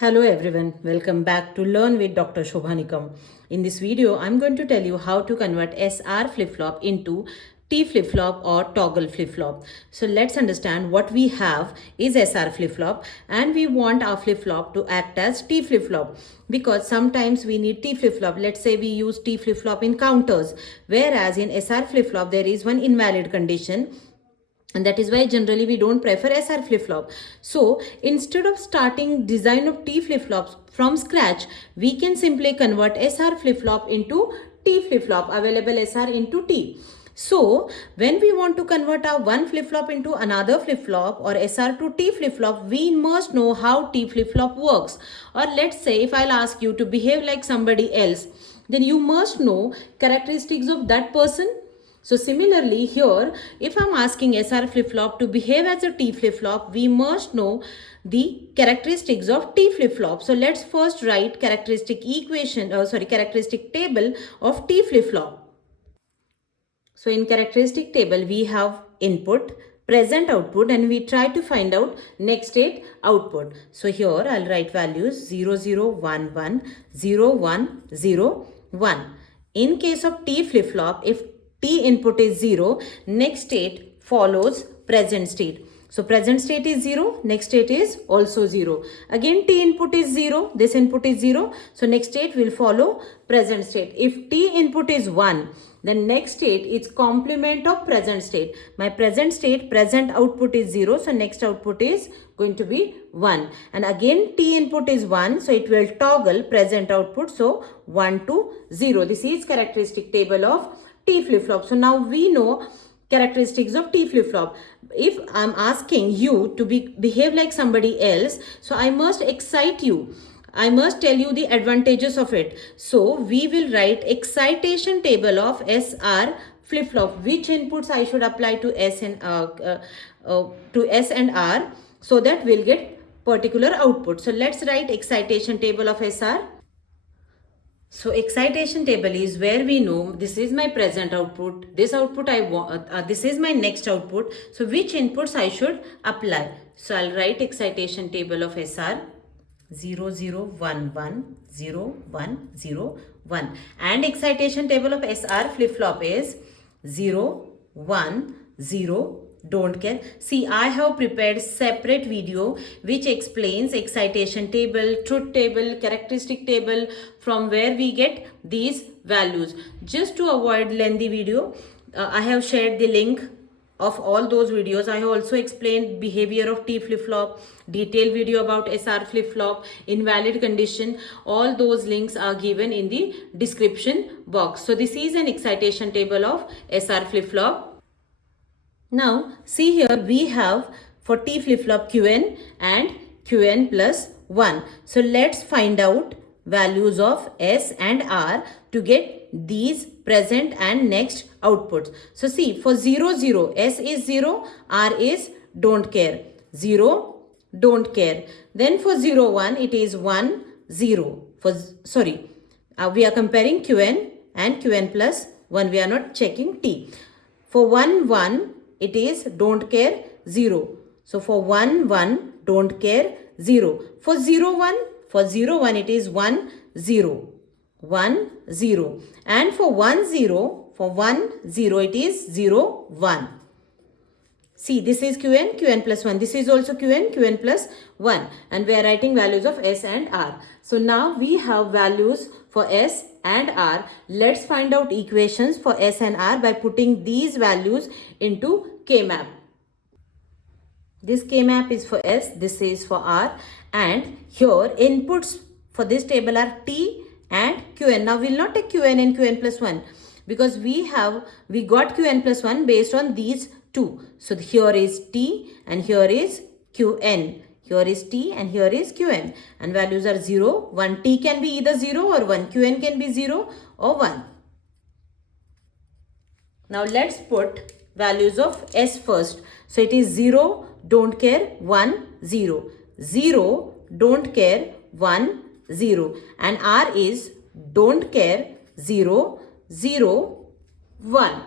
Hello everyone, welcome back to Learn with Dr. Shobhanikam. In this video, I'm going to tell you how to convert SR flip-flop into T flip-flop or toggle flip-flop. So let's understand what we have is SR flip-flop and we want our flip-flop to act as T flip-flop because sometimes we need T flip-flop. Let's say we use T flip-flop in counters, whereas in SR flip-flop there is one invalid condition, and that is why generally we don't prefer SR flip-flop. So instead of starting design of T flip-flops from scratch, we can simply convert SR flip-flop into T flip-flop, available SR into T. So when we want to convert our one flip-flop into another flip-flop or SR to T flip-flop, we must know how T flip-flop works. Or let's say if I'll ask you to behave like somebody else, then you must know characteristics of that person. So similarly here, if I'm asking SR flip-flop to behave as a T flip-flop, we must know the characteristics of T flip-flop. So let's first write characteristic table of T flip-flop. So in characteristic table, we have input, present output, and we try to find out next state output. So here I'll write values 0, 0, 1, 1, 0, 1, 0, 1. In case of T flip-flop, if T input is 0, next state follows present state. So present state is 0, next state is also 0. Again T input is 0, this input is 0. So next state will follow present state. If T input is 1, then next state is complement of present state. My present state, present output is 0. So next output is going to be 1. And again T input is 1. So it will toggle present output. So 1 to 0. This is characteristic table of T flip-flop. So now we know characteristics of T flip-flop. If I'm asking you to behave like somebody else, so I must excite you. I must tell you the advantages of it. So we will write excitation table of SR flip-flop. Which inputs I should apply to S and R so that we'll get particular output. So let's write excitation table of SR. So excitation table is where we know this is my present output, this output I want, this is my next output. So which inputs I should apply. So I'll write excitation table of SR 0, 0, 1, 1, 0, 1, 0, 1. And excitation table of SR flip-flop is 0, 1, 0, don't care. See, I have prepared separate video which explains excitation table, truth table, characteristic table, from where we get these values. Just to avoid lengthy video, I have shared the link of all those videos. I have also explained behavior of T flip-flop, detailed video about SR flip-flop, invalid condition. All those links are given in the description box. So this is an excitation table of SR flip-flop. Now see here we have for T flip-flop Qn and Qn plus 1. So let's find out values of S and R to get these present and next outputs. So see, for 0, 0, S is 0, R is don't care. 0, don't care. Then for 0, 1, it is 1, 0. We are comparing Qn and Qn plus 1. We are not checking T. For 1, 1, it is don't care 0. So for 1, 1, don't care 0. For 0, 1, it is 1, 0. 1, 0. And for 1, 0, it is 0, 1. See, this is Qn plus 1. This is also Qn plus 1. And we are writing values of S and R. So now we have values for S and R. Let's find out equations for S and R by putting these values into K-map. This K-map is for S, this is for R. And here inputs for this table are T and Qn. Now we will not take Qn and Qn plus 1 because we got Qn plus 1 based on these two. So here is T and here is Qn. Here is T and here is Qn. And values are 0, 1. T can be either 0 or 1. Qn can be 0 or 1. Now let's put values of S first. So it is 0, don't care, 1, 0. 0, don't care, 1, 0. And R is don't care, 0, 0, 1.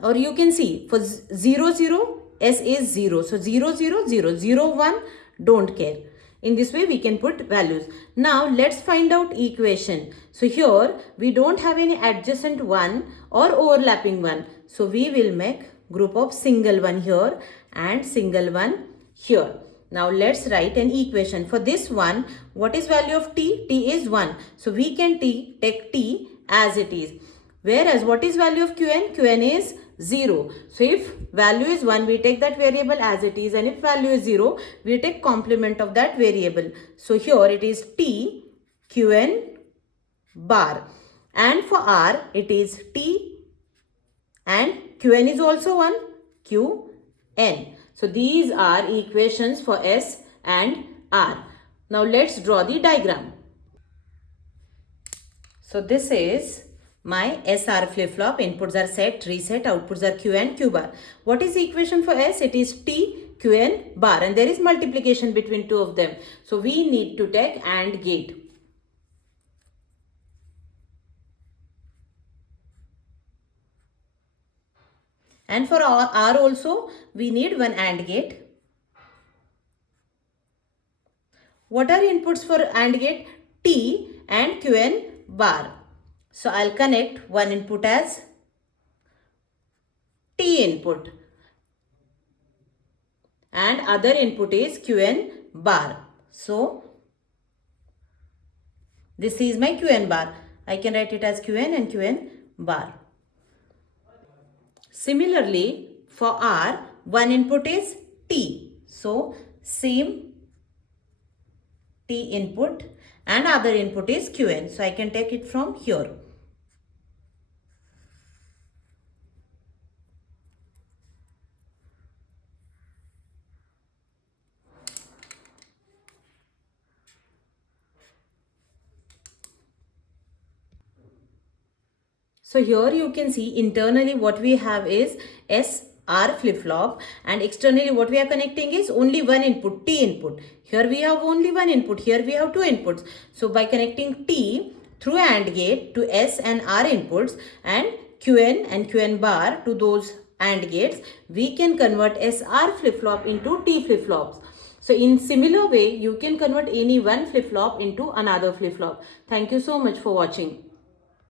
Or you can see for 0, 0, S is 0. So 0, 0, 0, 0, 1, don't care. In this way we can put values. Now let's find out equation. So here we don't have any adjacent one or overlapping one. So we will make group of single one here and single one here. Now let's write an equation. For this one, what is value of t? T is 1. So we can take t as it is. Whereas what is value of qn? Qn is 0. So if value is 1, we take that variable as it is, and if value is 0, we take complement of that variable. So here it is t qn bar, and for r it is t, and qn is also 1, qn. So these are equations for S and R. Now let's draw the diagram. So this is my SR flip-flop. Inputs are set, reset, outputs are Q and Q bar. What is the equation for S? It is T, Q and bar, and there is multiplication between two of them. So we need to take AND gate. And for R also, we need one AND gate. What are inputs for AND gate? T and Qn bar. So I'll connect one input as T input and other input is Qn bar. So this is my Qn bar. I can write it as Qn and Qn bar. Similarly, for R, one input is T. So same T input and other input is Qn. So I can take it from here. So here you can see internally what we have is SR flip-flop, and externally what we are connecting is only one input, T input. Here we have only one input, here we have two inputs. So by connecting T through AND gate to S and R inputs and Qn and Qn bar to those AND gates, we can convert SR flip-flop into T flip-flops. So in similar way, you can convert any one flip-flop into another flip-flop. Thank you so much for watching.